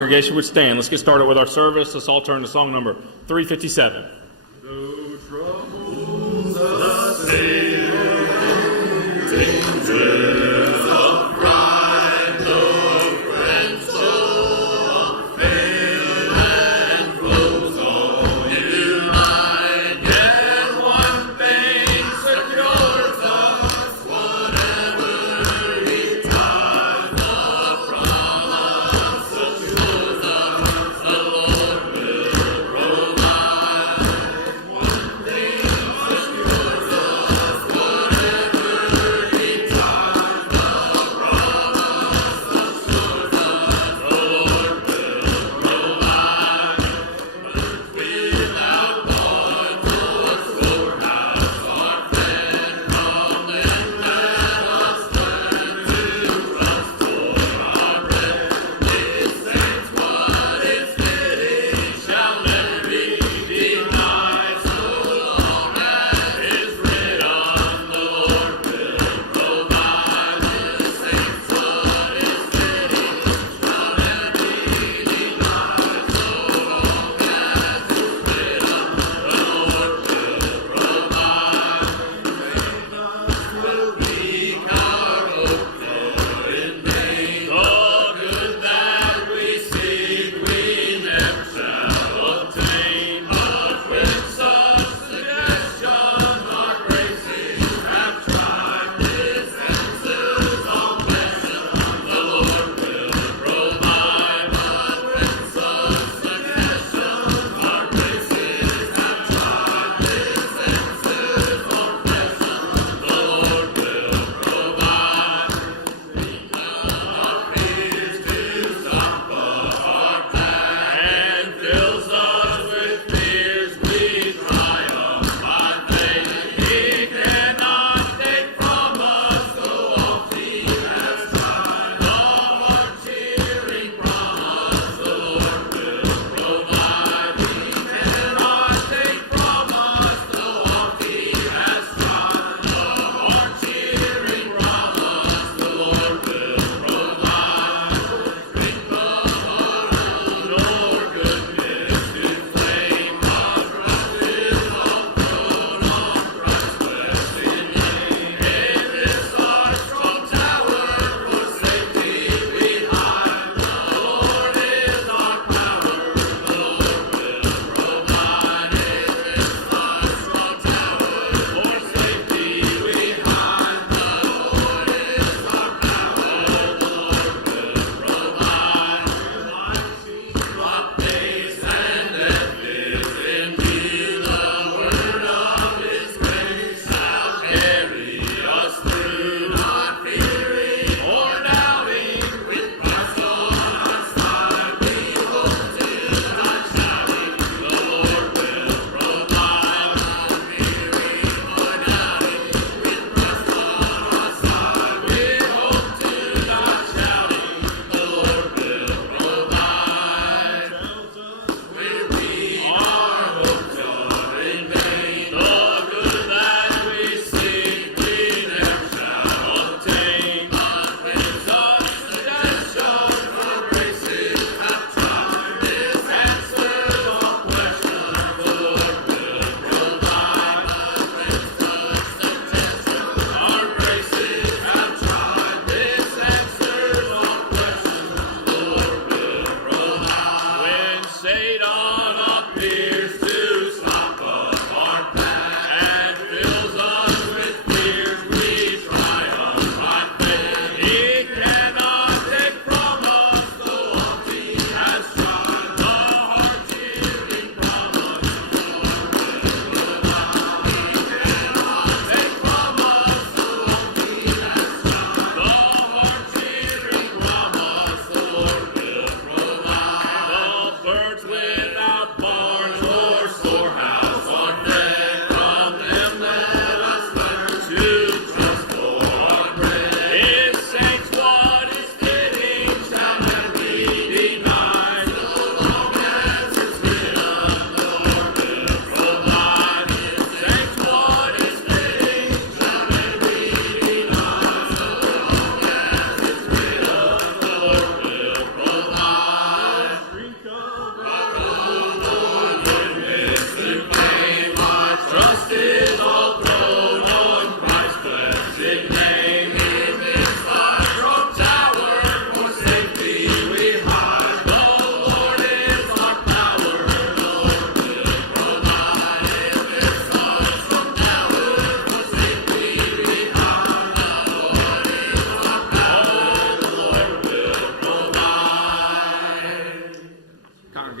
Congregation would stand. Let's get started with our service. Let's all turn to song number 357. No troubles the Savior dangers of pride, no friend so fail and flows all unite. Yet one thing secures us, whatever he ties, the promise assures us the Lord will provide.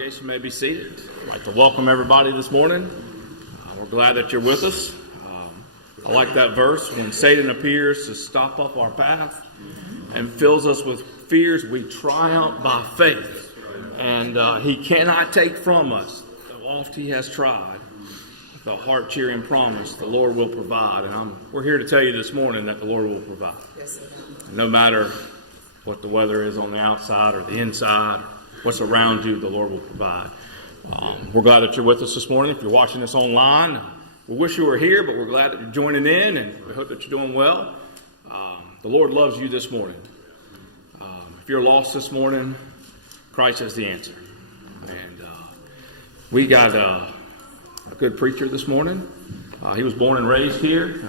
Congregation may be seated. I'd like to welcome everybody this morning. We're glad that you're with us. I like that verse, when Satan appears to stop up our path and fills us with fears, we triumph by faith. And he cannot take from us, though oft he has tried, the heart-cheering promise, the Lord will provide. And we're here to tell you this morning that the Lord will provide. No matter what the weather is on the outside or the inside, what's around you, the Lord will provide. We're glad that you're with us this morning. If you're watching this online, we wish you were here, but we're glad that you're joining in, and we hope that you're doing well. The Lord loves you this morning. If you're lost this morning, Christ is the answer. And we got a good preacher this morning. He was born and raised here.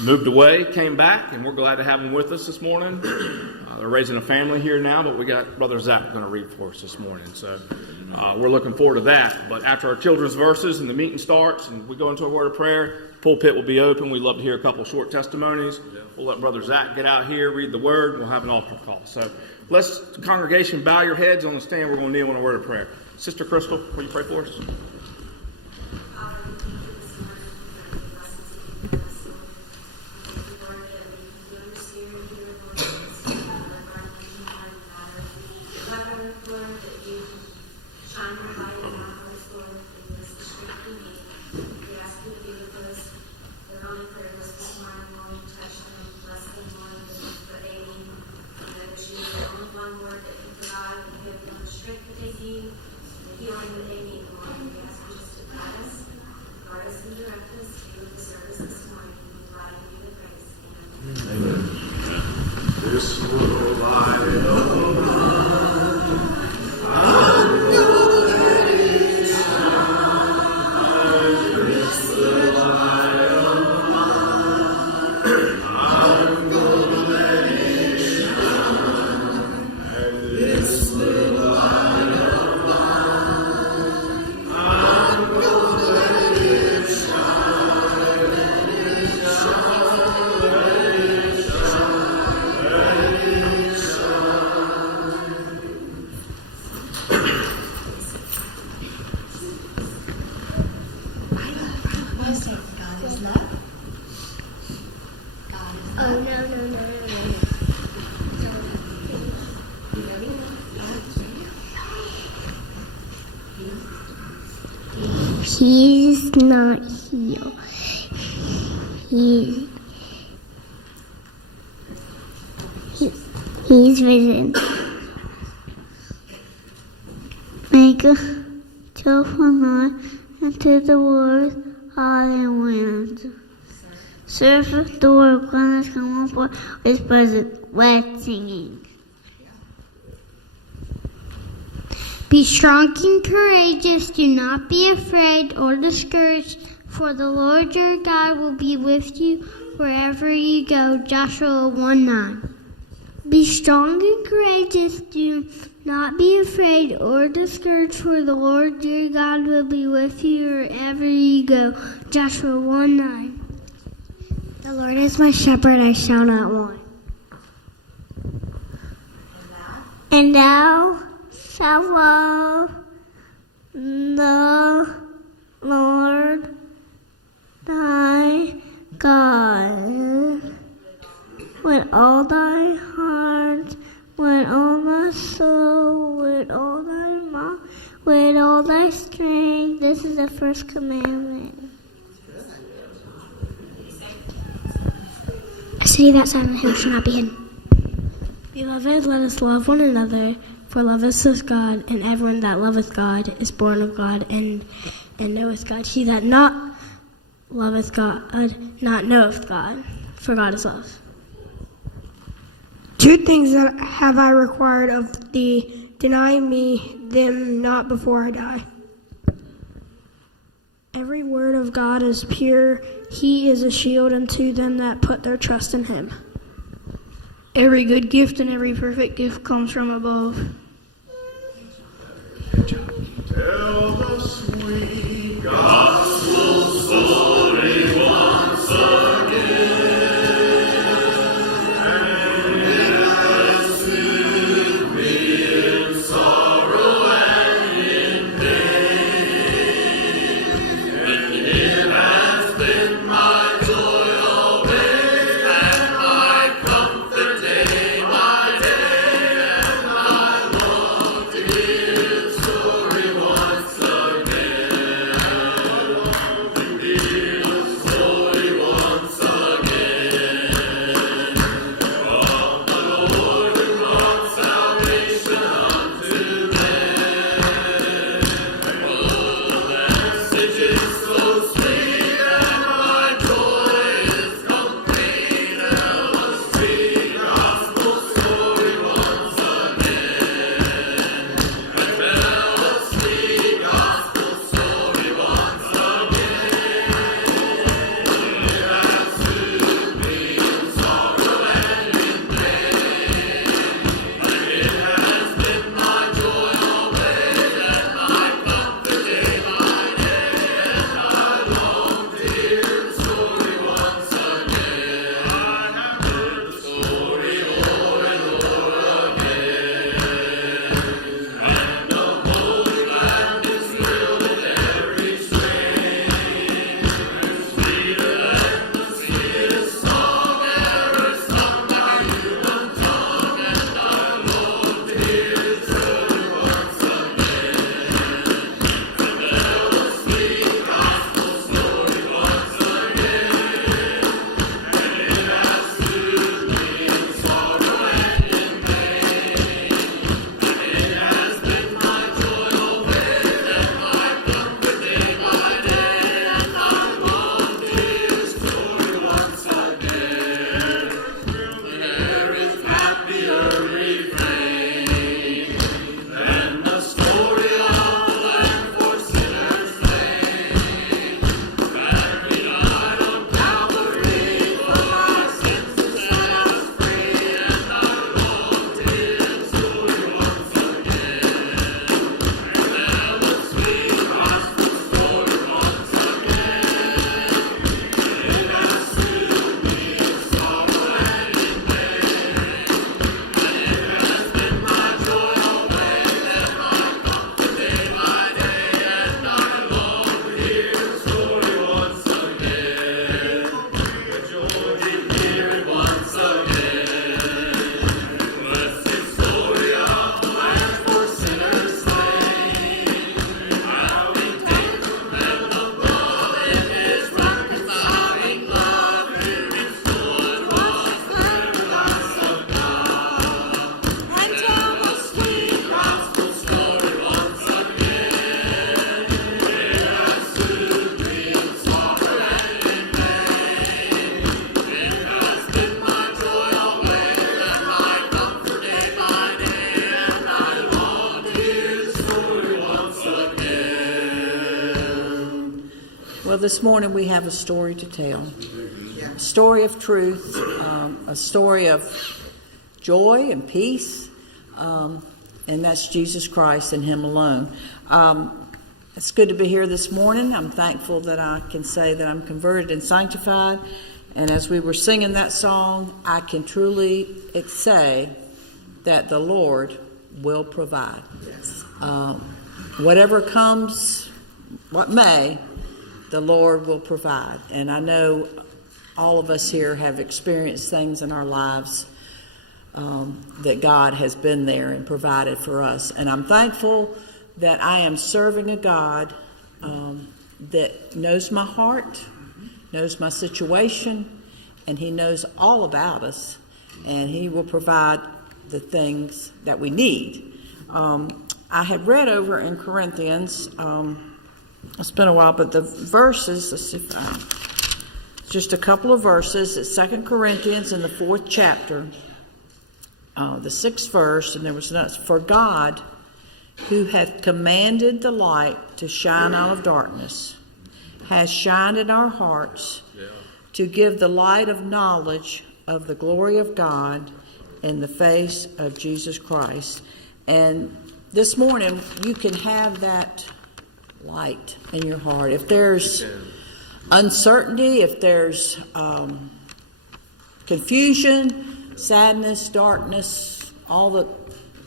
Moved away, came back, and we're glad to have him with us this morning. They're raising a family here now, but we got Brother Zach going to read for us this morning. So we're looking forward to that. But after our children's verses and the meeting starts and we go into a word of prayer, pulpit will be open. We'd love to hear a couple short testimonies. We'll let Brother Zach get out here, read the word, and we'll have an altar call. So let's, congregation, bow your heads on the stand. We're going to kneel in a word of prayer. Sister Crystal, will you pray for us? He's not here. He's risen. Make a joyful noise unto the Lord, all the wind. Serve the Lord, gladness come on for his presence. Let's singing. Be strong and courageous, do not be afraid or discouraged, for the Lord your God will be with you wherever you go. Joshua 1:9. Be strong and courageous, do not be afraid or discouraged, for the Lord your God will be with you wherever you go. Joshua 1:9. The Lord is my shepherd, I shall not want. And thou shalt love the Lord thy God with all thy heart, with all thy soul, with all thy mind, with all thy strength. This is the first commandment. A city that silent hill shall not be hidden. Beloved, let us love one another, for love is of God, and everyone that loveth God is born of God and knoweth God. He that not loveth God not knoweth God, for God is love. 2 things that have I required of thee, deny me them not before I die. Every word of God is pure. He is a shield unto them that put their trust in him. Every good gift and every perfect gift comes from above. Tell the sweet gospel story once again, and it has soothed me in sorrow and in Well, this morning we have a story to tell. A story of truth, a story of joy and peace, and that's Jesus Christ and Him alone. It's good to be here this morning. I'm thankful that I can say that I'm converted and sanctified. And as we were singing that song, I can truly say that the Lord will provide. Whatever comes, what may, the Lord will provide. And I know all of us here have experienced things in our lives that God has been there and provided for us. And I'm thankful that I am serving a God that knows my heart, knows my situation, and He knows all about us, and He will provide the things that we need. I had read over in Corinthians, it's been a while, but the verses, let's see if just a couple of verses. It's 2 Corinthians in the 4th chapter, the 6th verse, and there was notes, for God, who hath commanded the light to shine out of darkness, has shined in our hearts to give the light of knowledge of the glory of God in the face of Jesus Christ. And this morning, you can have that light in your heart. If there's uncertainty, if there's confusion, sadness, darkness, all the,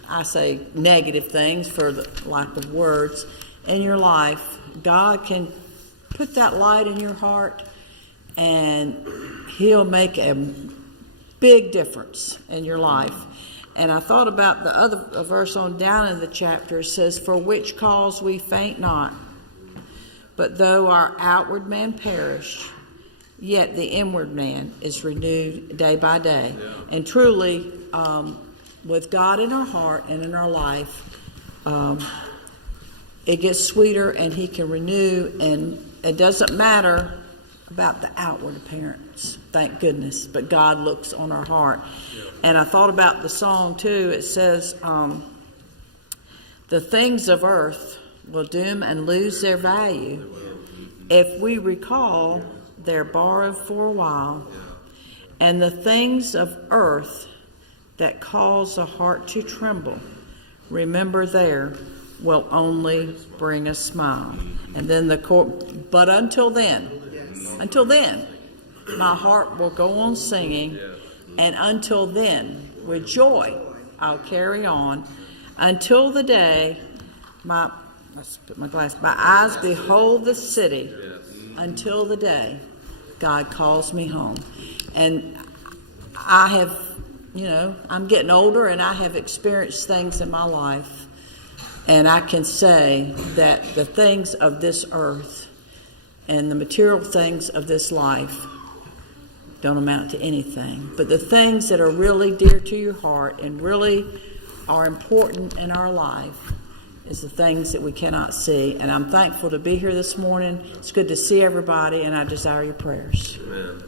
I say, negative things for the lack of words in your life, God can put that light in your heart and He'll make a big difference in your life. And I thought about the other verse on down in the chapter. It says, for which cause we faint not, but though our outward man perish, yet the inward man is renewed day by day. Yeah. And truly, with God in our heart and in our life, it gets sweeter and He can renew, and it doesn't matter about the outward appearance, thank goodness, but God looks on our heart. Yeah. And I thought about the song too. It says, the things of earth will doom and lose their value if we recall they're borrowed for a while, and the things of earth that cause the heart to tremble, remember there will only bring a smile. And then but until then, my heart will go on singing, and until then, with joy, I'll carry on until the day let's put my glass, my eyes behold the city, until the day God calls me home. And I have, I'm getting older, and I have experienced things in my life, and I can say that the things of this earth and the material things of this life don't amount to anything. But the things that are really dear to your heart and really are important in our life is the things that we cannot see. And I'm thankful to be here this morning. It's good to see everybody, and I desire your prayers. Amen.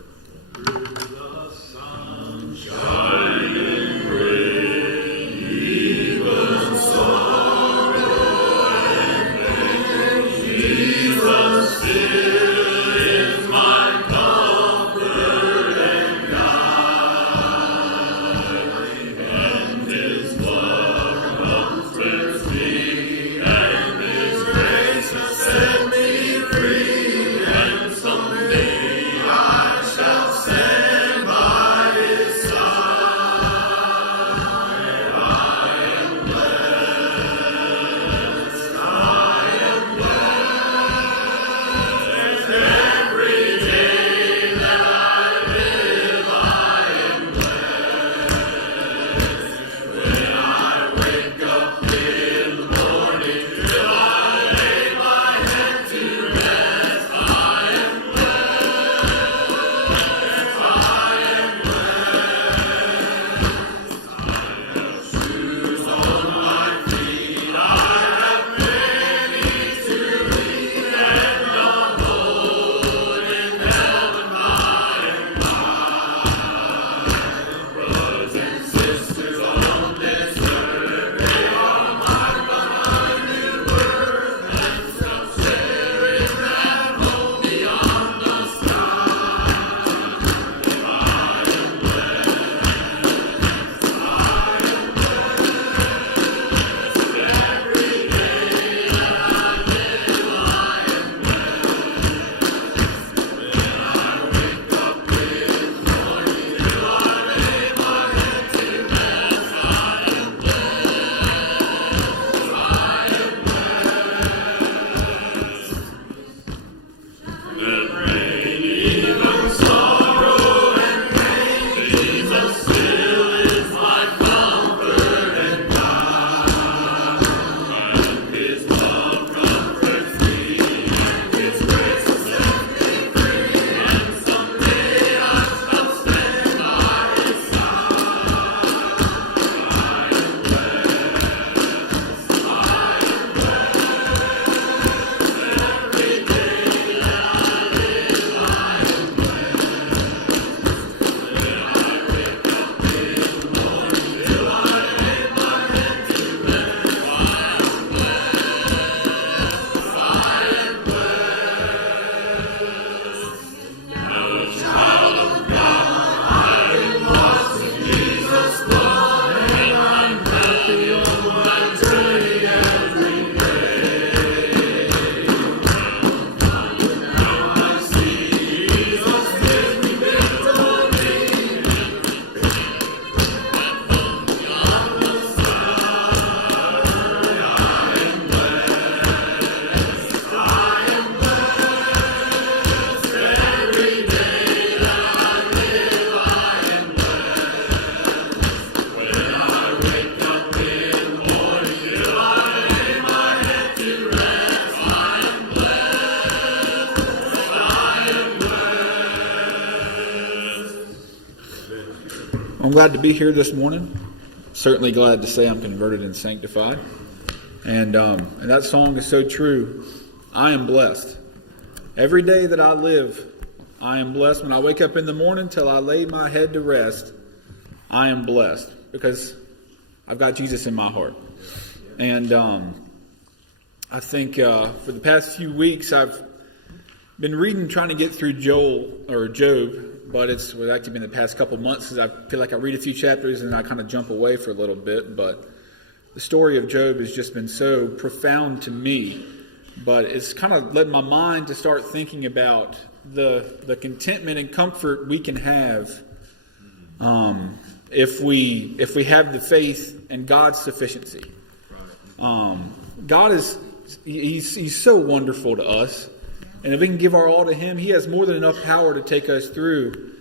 Set me free, and someday I shall say glad to be here this morning. Certainly glad to say I'm converted and sanctified. And that song is so true. I am blessed. Every day that I live, I am blessed. When I wake up in the morning till I lay my head to rest, I am blessed because I've got Jesus in my heart. And I think for the past few weeks I've been reading, trying to get through Job, but it's actually been the past couple months because I feel like I read a few chapters and I kind of jump away for a little bit. But the story of Job has just been so profound to me. But it's kind of led my mind to start thinking about the contentment and comfort we can have if we have the faith in God's sufficiency. God is he's so wonderful to us. And if we can give our all to Him, He has more than enough power to take us through.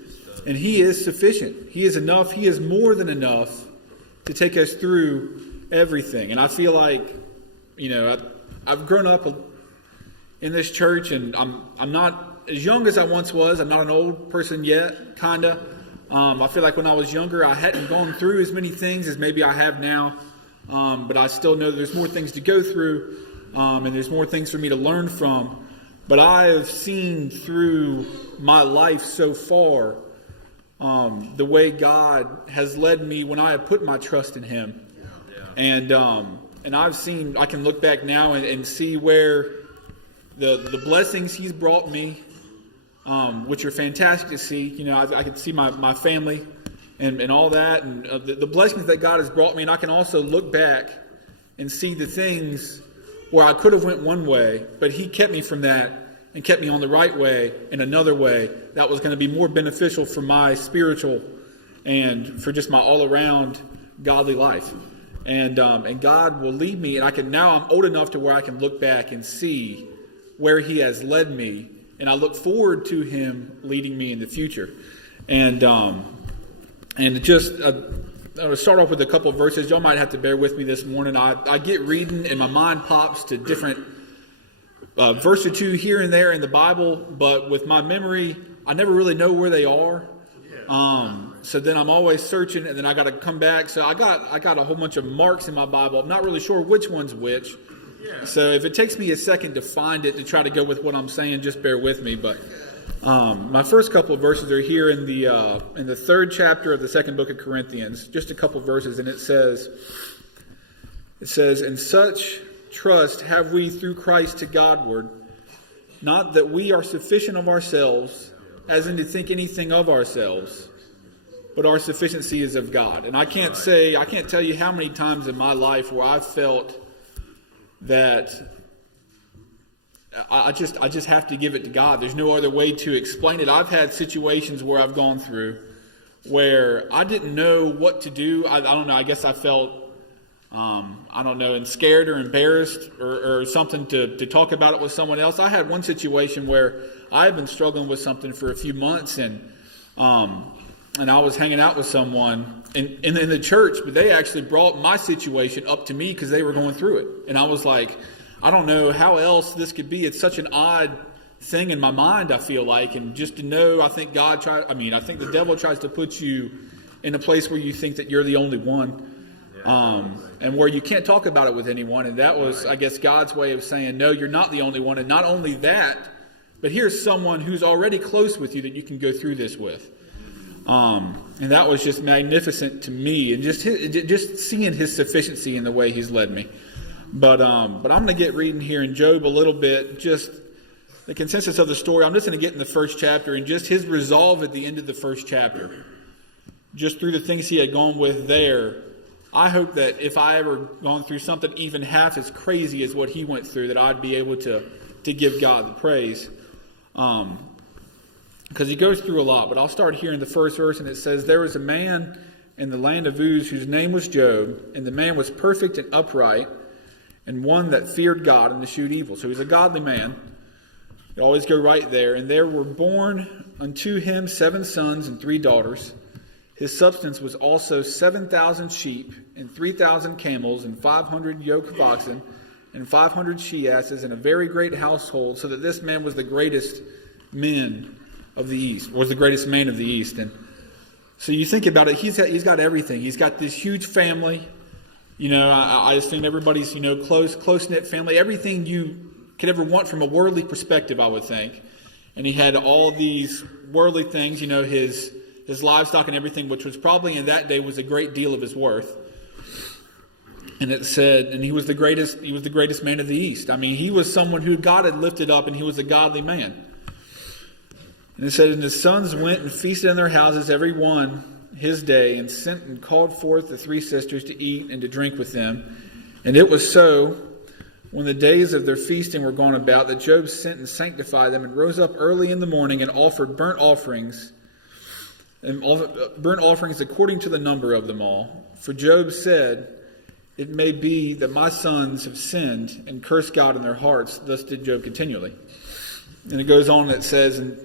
And He is sufficient. He is enough. He is more than enough to take us through everything. And I feel like, I've grown up in this church, and I'm not as young as I once was. I'm not an old person yet, kind of. I feel like when I was younger, I hadn't gone through as many things as maybe I have now. But I still know there's more things to go through, and there's more things for me to learn from. But I have seen through my life so far the way God has led me when I have put my trust in Him. And I've seen, I can look back now and see where the blessings He's brought me, which are fantastic to see. I can see my family and all that, and the blessings that God has brought me. And I can also look back and see the things where I could have went one way, but He kept me from that and kept me on the right way in another way that was going to be more beneficial for my spiritual and for just my all-around godly life. And God will lead me, and now I'm old enough to where I can look back and see where He has led me, and I look forward to Him leading me in the future. And just I'm going to start off with a couple of verses. Y'all might have to bear with me this morning. I get reading and my mind pops to different verse or two here and there in the Bible, but with my memory, I never really know where they are. So then I'm always searching, and then I got to come back. So I got a whole bunch of marks in my Bible. I'm not really sure which one's which. So if it takes me a second to find it to try to go with what I'm saying, just bear with me. But my first couple of verses are here in the third chapter of the second book of Corinthians, just a couple of verses, and it says, "In such trust have we through Christ to Godward, not that we are sufficient of ourselves, as in to think anything of ourselves, but our sufficiency is of God." And I can't tell you how many times in my life where I've felt that I just have to give it to God. There's no other way to explain it. I've had situations where I've gone through where I didn't know what to do. I don't know. I guess I felt, and scared or embarrassed or something to talk about it with someone else. I had one situation where I had been struggling with something for a few months, and I was hanging out with someone in the church, but they actually brought my situation up to me because they were going through it. And I was like, I don't know how else this could be. It's such an odd thing in my mind, I feel like. And just to know, I think the devil tries to put you in a place where you think that you're the only one. And where you can't talk about it with anyone. And that was, I guess, God's way of saying, no, you're not the only one. And not only that, but here's someone who's already close with you that you can go through this with. And that was just magnificent to me, and just seeing His sufficiency in the way He's led me. But I'm going to get reading here in Job a little bit, just the consensus of the story. I'm just going to get in the first chapter and just his resolve at the end of the first chapter. Just through the things he had gone with there. I hope that if I ever gone through something even half as crazy as what he went through, that I'd be able to give God the praise. Because he goes through a lot. But I'll start here in the first verse, and it says, "There was a man in the land of Uz whose name was Job, and the man was perfect and upright, and one that feared God and eschewed evil." So he's a godly man. You always go right there. "And there were born unto him 7 sons and 3 daughters. His substance was also 7,000 sheep, and 3,000 camels, and 500 yoke of oxen, and 500 she-asses, and a very great household, so that this man was the greatest man of the East." And So you think about it, he's got everything. He's got this huge family. You know, I assume everybody's, you know, close-knit family. Everything you could ever want from a worldly perspective, I would think. And he had all these worldly things, you know, his livestock and everything, which was probably in that day was a great deal of his worth. And it said, and he was the greatest man of the East. I mean, he was someone who God had lifted up, and he was a godly man. And it said, and his sons went and feasted in their houses, every one his day, and sent and called forth the 3 sisters to eat and to drink with them. And it was so, when the days of their feasting were gone about, that Job sent and sanctified them, and rose up early in the morning, and offered burnt offerings according to the number of them all. For Job said, it may be that my sons have sinned and cursed God in their hearts. Thus did Job continually. And it goes on, and it says, and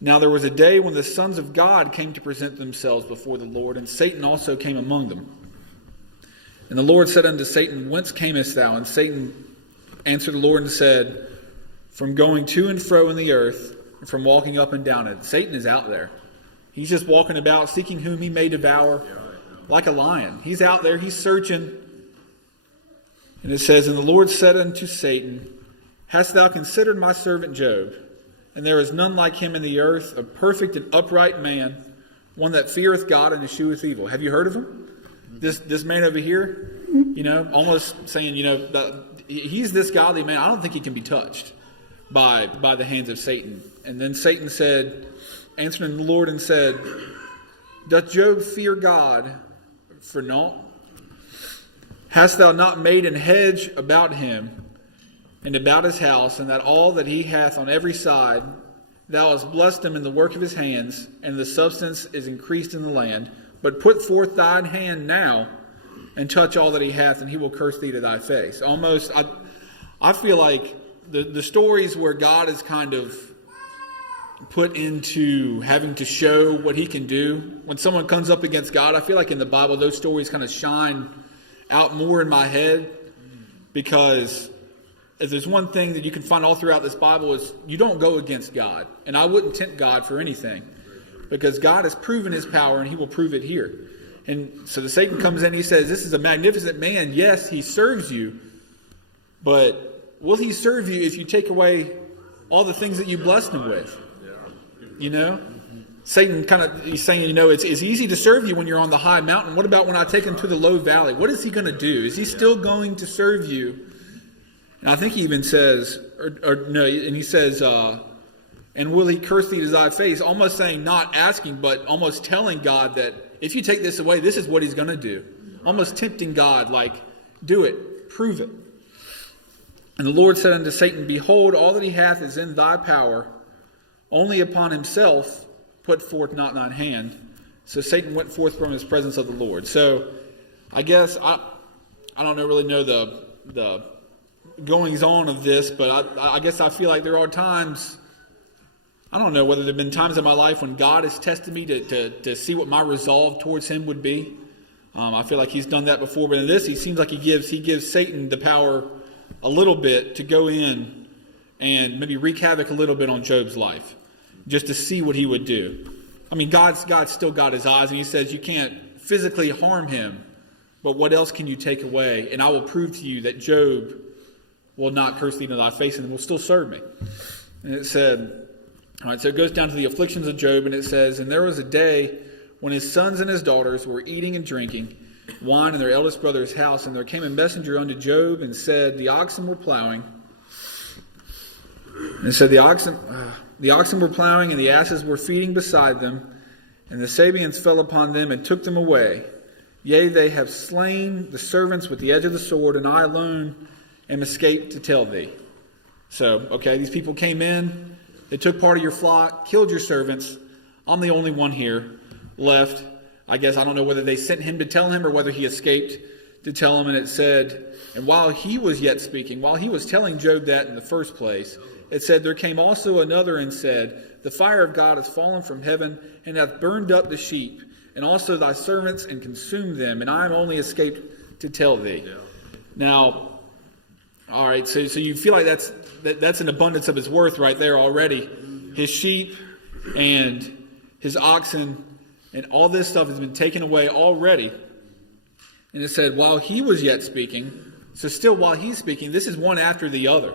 now there was a day when the sons of God came to present themselves before the Lord, and Satan also came among them. And the Lord said unto Satan, whence camest thou? And Satan answered the Lord and said, from going to and fro in the earth, and from walking up and down it. Satan is out there. He's just walking about, seeking whom he may devour, like a lion. He's out there, he's searching. And it says, and the Lord said unto Satan, hast thou considered my servant Job? And there is none like him in the earth, a perfect and upright man, one that feareth God and escheweth evil. Have you heard of him? This man over here, you know, almost saying, you know, he's this godly man. I don't think he can be touched by the hands of Satan. And then Satan said, answering the Lord and said, doth Job fear God for naught? Hast thou not made an hedge about him and about his house, and that all that he hath on every side, thou hast blessed him in the work of his hands, and the substance is increased in the land. But put forth thine hand now, and touch all that he hath, and he will curse thee to thy face. Almost, I feel like the stories where God is kind of put into having to show what he can do. When someone comes up against God, I feel like in the Bible, those stories kind of shine out more in my head, because if there's one thing that you can find all throughout this Bible is you don't go against God. And I wouldn't tempt God for anything, because God has proven his power, and he will prove it here. And so the Satan comes in and he says, this is a magnificent man. Yes, he serves you, but will he serve you if you take away all the things that you blessed him with? You know? Satan he's saying, you know, it's easy to serve you when you're on the high mountain. What about when I take him to the low valley? What is he going to do? Is he still going to serve you? And I think he even says, and he says, and will he curse thee to thy face? Almost saying, not asking, but almost telling God that if you take this away, this is what he's going to do. Almost tempting God, like, do it, prove it. And the Lord said unto Satan, behold, all that he hath is in thy power. Only upon himself put forth not thine hand. So Satan went forth from his presence of the Lord. So I guess, I don't really know the goings on of this, but I guess I feel like there are times, I don't know whether there have been times in my life when God has tested me to see what my resolve towards him would be. I feel like he's done that before, but in this, he seems like he gives Satan the power a little bit to go in and maybe wreak havoc a little bit on Job's life, just to see what he would do. I mean, God's still got his eyes, and he says you can't physically harm him, but what else can you take away? And I will prove to you that Job will not curse thee to thy face, and will still serve me. And it said, all right, so it goes down to the afflictions of Job, and it says, and there was a day when his sons and his daughters were eating and drinking wine in their eldest brother's house, and there came a messenger unto Job, and said, the oxen were plowing. And it said, the oxen were plowing, and the asses were feeding beside them, and the Sabeans fell upon them and took them away. Yea, they have slain the servants with the edge of the sword, and I alone am escaped to tell thee. So, okay, these people came in, they took part of your flock, killed your servants. I'm the only one here left. I guess I don't know whether they sent him to tell him or whether he escaped to tell him. And it said, and while he was yet speaking, while he was telling Job that in the first place, it said, there came also another and said, the fire of God has fallen from heaven and hath burned up the sheep and also thy servants and consumed them, and I am only escaped to tell thee. Yeah. Now, all right, so you feel like that's an abundance of his worth right there already. His sheep and his oxen and all this stuff has been taken away already. And it said, while he was yet speaking, so still while he's speaking, this is one after the other.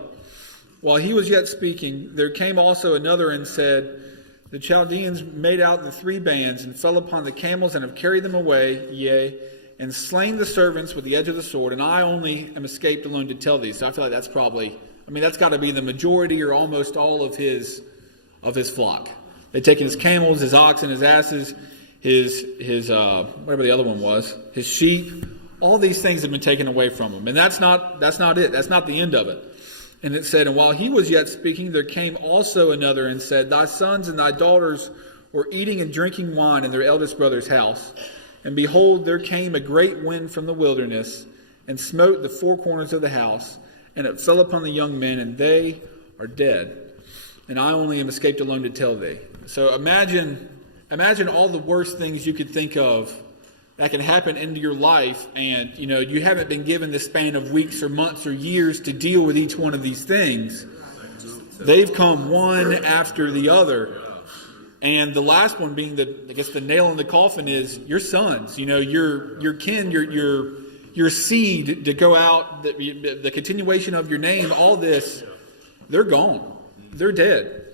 While he was yet speaking, there came also another and said, the Chaldeans made out the 3 bands and fell upon the camels and have carried them away, yea, and slain the servants with the edge of the sword, and I only am escaped alone to tell thee. So I feel like that's probably, that's got to be the majority or almost all of his flock. They've taken his camels, his oxen, his asses, his whatever the other one was, his sheep. All these things have been taken away from him, and that's not it. That's not the end of it. And it said, and while he was yet speaking, there came also another and said, thy sons and thy daughters were eating and drinking wine in their eldest brother's house. And behold, there came a great wind from the wilderness, and smote the 4 corners of the house, and it fell upon the young men, and they are dead. And I only am escaped alone to tell thee. So imagine all the worst things you could think of that can happen into your life, and you haven't been given the span of weeks or months or years to deal with each one of these things. They've come one after the other. And the last one being the nail in the coffin is your sons, your kin, your seed to go out, the continuation of your name, all this, they're gone. They're dead.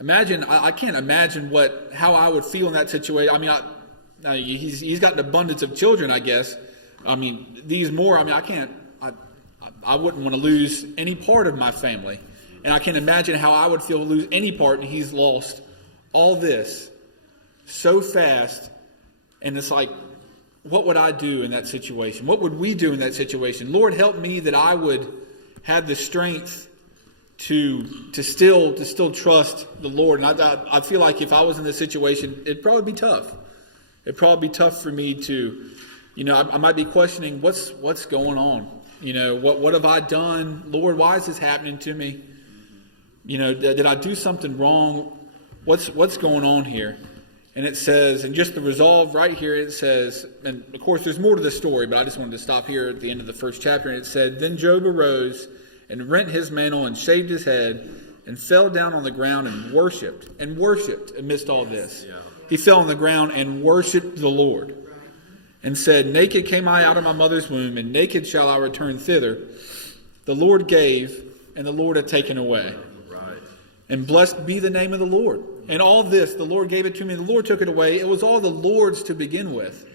I can't imagine how I would feel in that situation. He's got an abundance of children, I guess. These more, I wouldn't want to lose any part of my family. And I can't imagine how I would feel to lose any part, and he's lost all this so fast. And it's like, what would I do in that situation? What would we do in that situation? Lord, help me that I would have the strength to still trust the Lord. And I feel like if I was in this situation, it'd probably be tough. It'd probably be tough for me to, I might be questioning what's going on. What have I done? Lord, why is this happening to me? Did I do something wrong? What's going on here? And it says, and just the resolve right here, it says, and of course there's more to the story, but I just wanted to stop here at the end of the first chapter. And it said, then Job arose and rent his mantle and shaved his head and fell down on the ground and worshipped amidst all this. Yeah. He fell on the ground and worshipped the Lord and said, naked came I out of my mother's womb, and naked shall I return thither. The Lord gave, and the Lord hath taken away. And blessed be the name of the Lord. And all this, the Lord gave it to me, the Lord took it away. It was all the Lord's to begin with.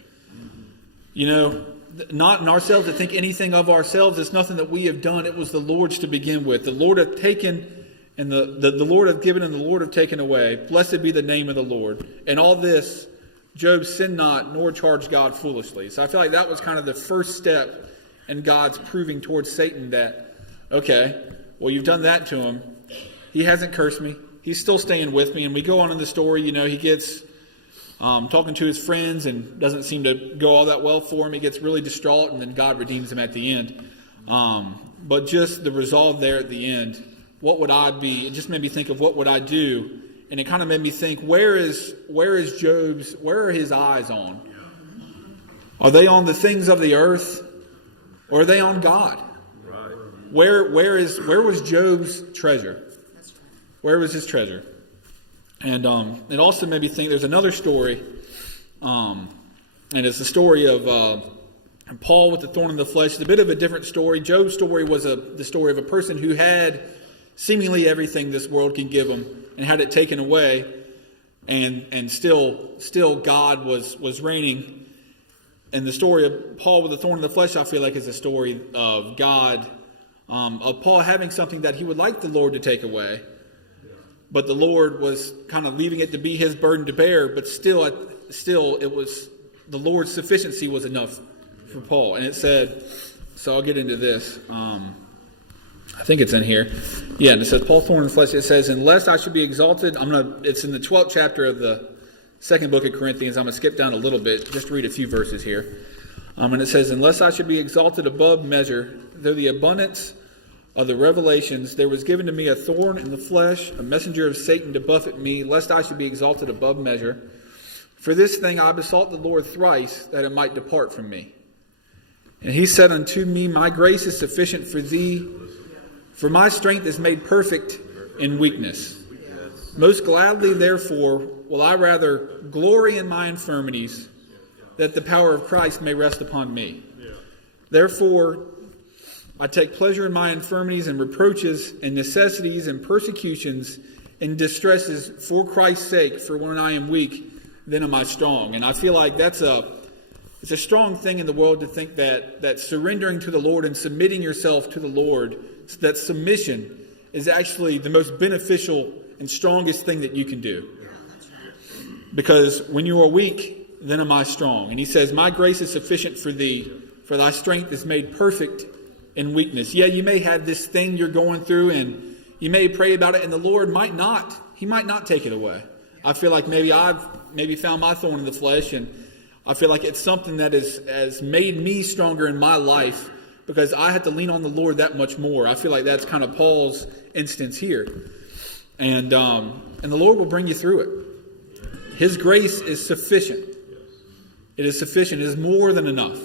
Not in ourselves to think anything of ourselves. It's nothing that we have done. It was the Lord's to begin with. The Lord hath taken, and the Lord hath given, and the Lord hath taken away. Blessed be the name of the Lord. And all this, Job sinned not, nor charged God foolishly. So I feel like that was kind of the first step in God's proving towards Satan that, okay, well, you've done that to him. He hasn't cursed me. He's still staying with me. And we go on in the story, he gets talking to his friends and doesn't seem to go all that well for him. He gets really distraught, and then God redeems him at the end. But just the resolve there at the end, what would I be? It just made me think of what would I do. And it kind of made me think, where are his eyes on? Are they on the things of the earth, or are they on God? Where was Job's treasure? Where was his treasure? And it also made me think there's another story, and it's the story of Paul with the thorn in the flesh. It's a bit of a different story. Job's story was the story of a person who had seemingly everything this world can give him and had it taken away, and still God was reigning. And the story of Paul with the thorn in the flesh, I feel like, is a story of God, of Paul having something that he would like the Lord to take away, but the Lord was kind of leaving it to be his burden to bear. But still, it was the Lord's sufficiency was enough for Paul. And it said, so I'll get into this. I think it's in here. Yeah, and it says, Paul thorn in the flesh. It says, unless I should be exalted, it's in the 12th chapter of the second book of Corinthians. I'm going to skip down a little bit, just to read a few verses here. And it says, unless I should be exalted above measure, through the abundance of the revelations, there was given to me a thorn in the flesh, a messenger of Satan to buffet me, lest I should be exalted above measure. For this thing I besought the Lord thrice, that it might depart from me. And he said unto me, my grace is sufficient for thee, for my strength is made perfect in weakness. Most gladly, therefore, will I rather glory in my infirmities, that the power of Christ may rest upon me. Therefore, I take pleasure in my infirmities and reproaches and necessities and persecutions and distresses for Christ's sake. For when I am weak, then am I strong. And I feel like it's a strong thing in the world to think that surrendering to the Lord and submitting yourself to the Lord, that submission is actually the most beneficial and strongest thing that you can do. Because when you are weak, then am I strong. And he says, my grace is sufficient for thee, for thy strength is made perfect in weakness. Yeah, you may have this thing you're going through, and you may pray about it, and the Lord might not. He might not take it away. I feel like maybe I've found my thorn in the flesh, and I feel like it's something that has made me stronger in my life because I had to lean on the Lord that much more. I feel like that's kind of Paul's instance here. And the Lord will bring you through it. His grace is sufficient. It is sufficient. It is more than enough.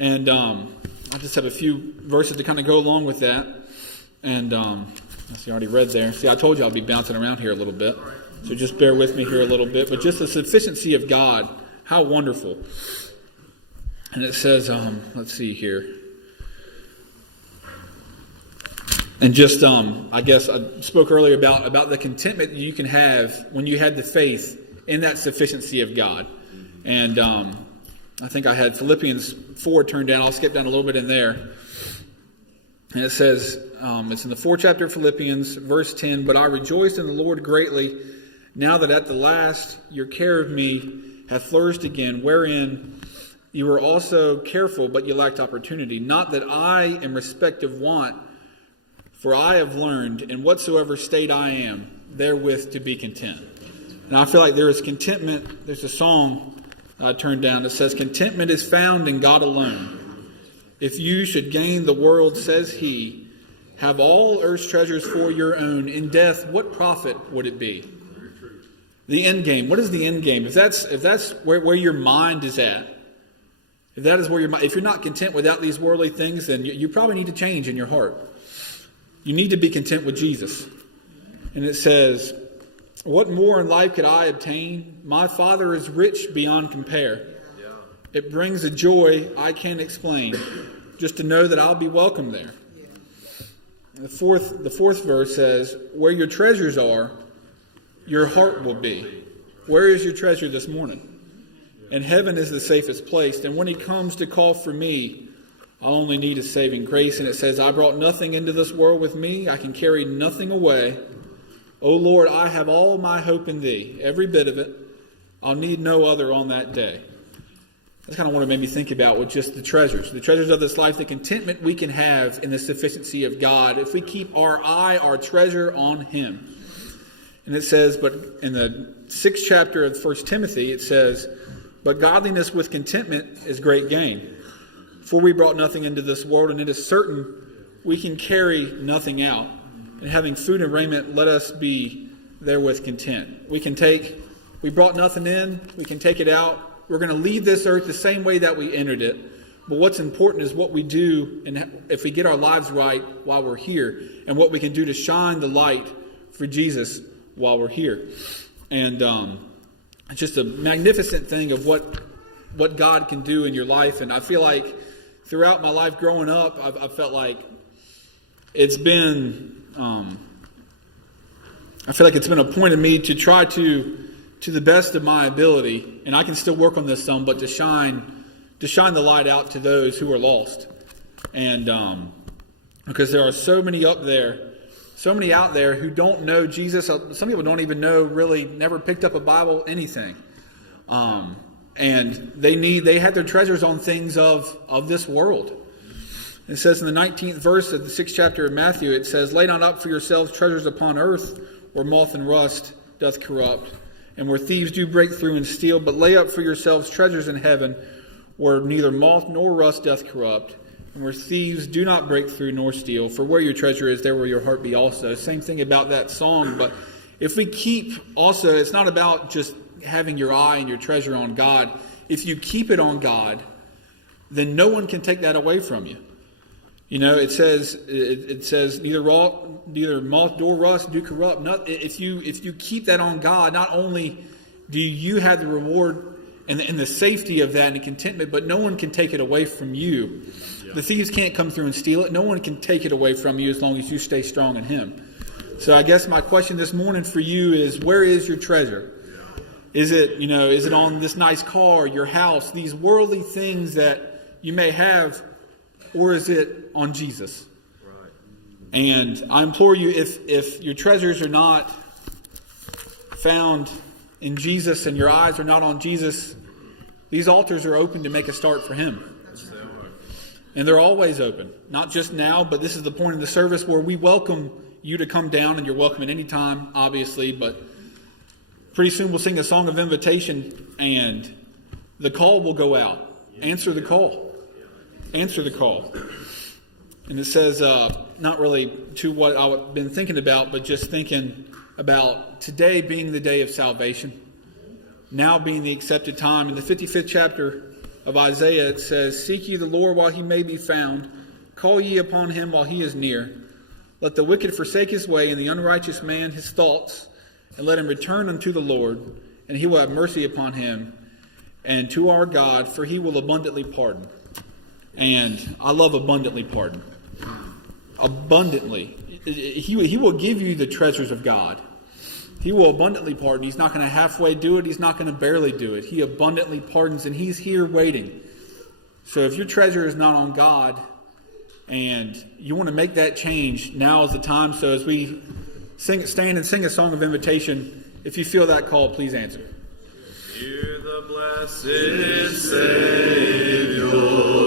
And I just have a few verses to kind of go along with that. And I already read there. See, I told you I'll be bouncing around here a little bit. So just bear with me here a little bit. But just the sufficiency of God, how wonderful. And it says, let's see here. And just, I guess I spoke earlier about the contentment you can have when you had the faith in that sufficiency of God. And I think I had Philippians 4 turned down. I'll skip down a little bit in there. And it says, it's in the 4th chapter of Philippians, verse 10, but I rejoiced in the Lord greatly, now that at the last your care of me hath flourished again, wherein you were also careful, but you lacked opportunity. Not that I am respect of want, for I have learned, in whatsoever state I am, therewith to be content. And I feel like there is contentment. There's a song I turned down that says, contentment is found in God alone. If you should gain the world, says he, have all earth's treasures for your own, in death, what profit would it be? The end game. What is the end game? If that's where your mind is at, if that is where your mind, if you're not content without these worldly things, then you probably need to change in your heart. You need to be content with Jesus. And it says, what more in life could I obtain? My Father is rich beyond compare. It brings a joy I can't explain, just to know that I'll be welcome there. The fourth verse says, where your treasures are, your heart will be. Where is your treasure this morning? And heaven is the safest place. And when he comes to call for me, I'll only need his saving grace. And it says, I brought nothing into this world with me. I can carry nothing away. O Lord, I have all my hope in thee, every bit of it. I'll need no other on that day. That's kind of what it made me think about with just the treasures of this life, the contentment we can have in the sufficiency of God if we keep our treasure on him. And it says, but in the 6th chapter of 1 Timothy, it says, but godliness with contentment is great gain. For we brought nothing into this world, and it is certain we can carry nothing out. And having food and raiment, let us be therewith content. We brought nothing in, we can take it out. We're going to leave this earth the same way that we entered it. But what's important is what we do, and if we get our lives right while we're here, and what we can do to shine the light for Jesus while we're here. And it's just a magnificent thing of what God can do in your life. And I feel like throughout my life growing up, I felt like it's been a point of me to try to the best of my ability, and I can still work on this some, but to shine the light out to those who are lost. And because there are so many out there who don't know Jesus. Some people don't even know, really never picked up a Bible, anything. And they had their treasures on things of this world. It says in the 19th verse of the 6th chapter of Matthew, it says, lay not up for yourselves treasures upon earth, where moth and rust doth corrupt, and where thieves do break through and steal, but lay up for yourselves treasures in heaven, where neither moth nor rust doth corrupt, and where thieves do not break through nor steal. For where your treasure is, there will your heart be also. Same thing about that song. But if we keep also, it's not about just having your eye and your treasure on God. If you keep it on God, then no one can take that away from you. It says neither moth nor rust do corrupt. If you keep that on God, not only do you have the reward and the safety of that and the contentment, but no one can take it away from you. Yeah. The thieves can't come through and steal it. No one can take it away from you as long as you stay strong in Him. So I guess my question this morning for you is, where is your treasure? Is it on this nice car, your house, these worldly things that you may have, or is it on Jesus? Right. And I implore you, if your treasures are not found in Jesus and your eyes are not on Jesus, these altars are open to make a start for Him. And they're always open. Not just now, but this is the point of the service where we welcome you to come down, and you're welcome at any time, obviously, but pretty soon we'll sing a song of invitation, and the call will go out. Answer the call. Answer the call. And it says, not really to what I've been thinking about, but just thinking about today being the day of salvation, now being the accepted time. In the 55th chapter of Isaiah, it says, "Seek ye the Lord while He may be found. Call ye upon Him while He is near. Let the wicked forsake his way, and the unrighteous man his thoughts, and let him return unto the Lord, and He will have mercy upon him, and to our God, for He will abundantly pardon." And I love abundantly pardon. Abundantly. He will give you the treasures of God. He will abundantly pardon. He's not going to halfway do it. He's not going to barely do it. He abundantly pardons, and He's here waiting. So if your treasure is not on God and you want to make that change, now is the time. So as we stand and sing a song of invitation, if you feel that call, please answer. Hear the blessed Savior calling.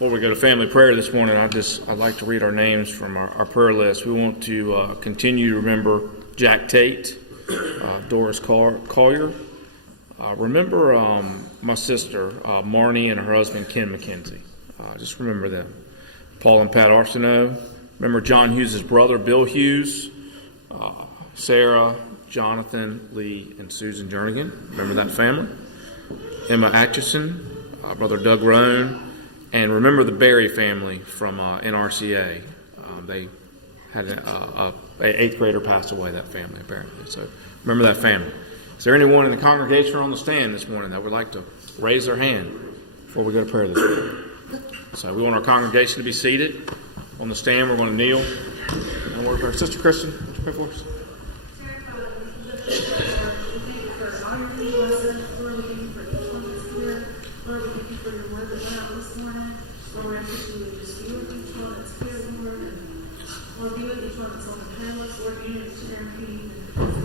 Before we go to family prayer this morning, I'd like to read our names from our prayer list. We want to continue to remember Jack Tate, Doris Collier. Remember my sister, Marnie, and her husband, Ken McKenzie. Just remember them. Paul and Pat Arsenault. Remember John Hughes' brother, Bill Hughes. Sarah, Jonathan, Lee, and Susan Jernigan. Remember that family. Emma Atchison, brother Doug Roan. And remember the Berry family from NRCA. They had an 8th grader pass away, that family, apparently. So remember that family. Is there anyone in the congregation or on the stand this morning that would like to raise their hand before we go to prayer this morning? So we want our congregation to be seated. On the stand, we're going to kneel. And we're going to pray. Sister Kristen, would you pray for us? Lord, be with each one that's on the panelists. Lord, be with Cherokee.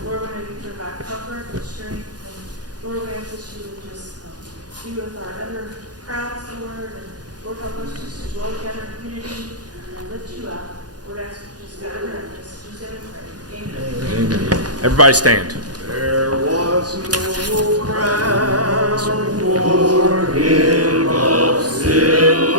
Lord, we know you turn back comfort and strength. And Lord, we ask that you would just be with our other crowds, Lord. And Lord, help us just to dwell together in unity and lift you up. Lord, I ask you to just guide us. You said it. Amen. Everybody stand. There was no crown for him of silver.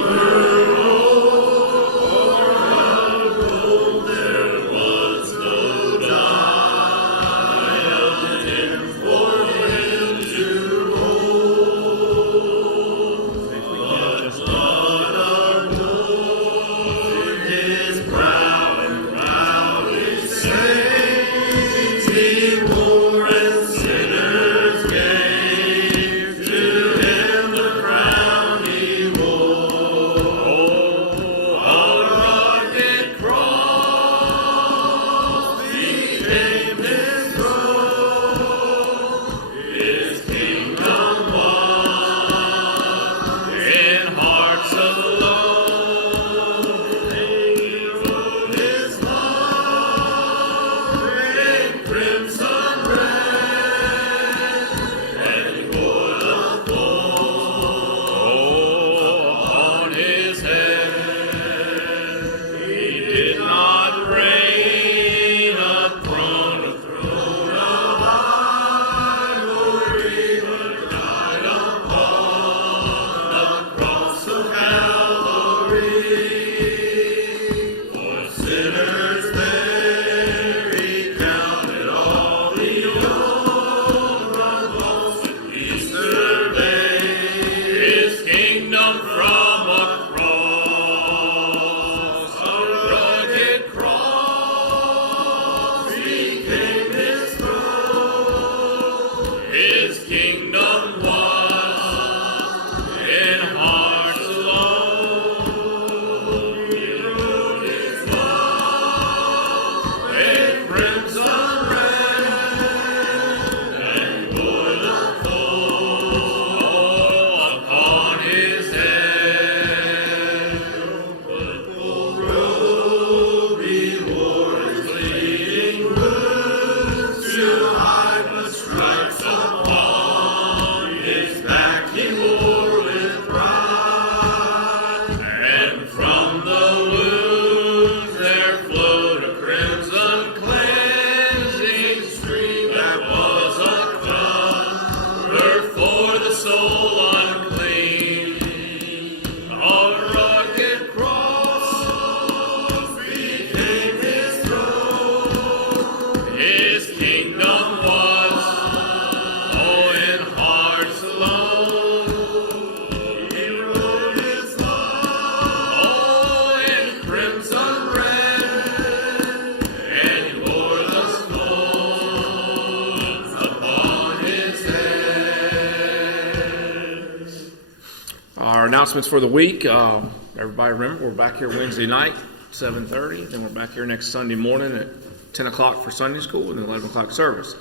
Announcements for the week. Everybody remember, we're back here Wednesday night, 7:30. Then we're back here next Sunday morning at 10 o'clock for Sunday school and then 11 o'clock service.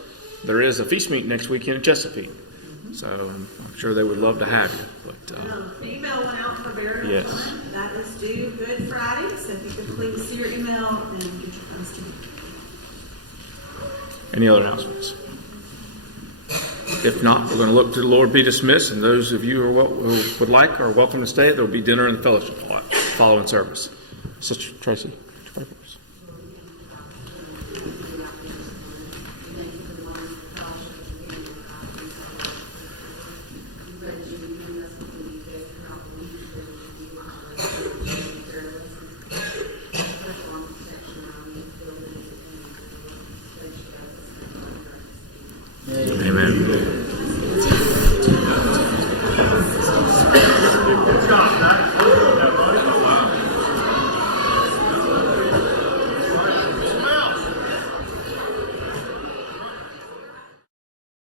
There is a feast meeting next weekend in Chesapeake. So I'm sure they would love to have you. But The email went out for burial. Yes. That is due Good Friday. So if you could please see your email and get your funds to me. Any other announcements? If not, we're going to look to the Lord be dismissed, and those of you who would like are welcome to stay. There will be dinner in the fellowship hall following service. Sister Tracy.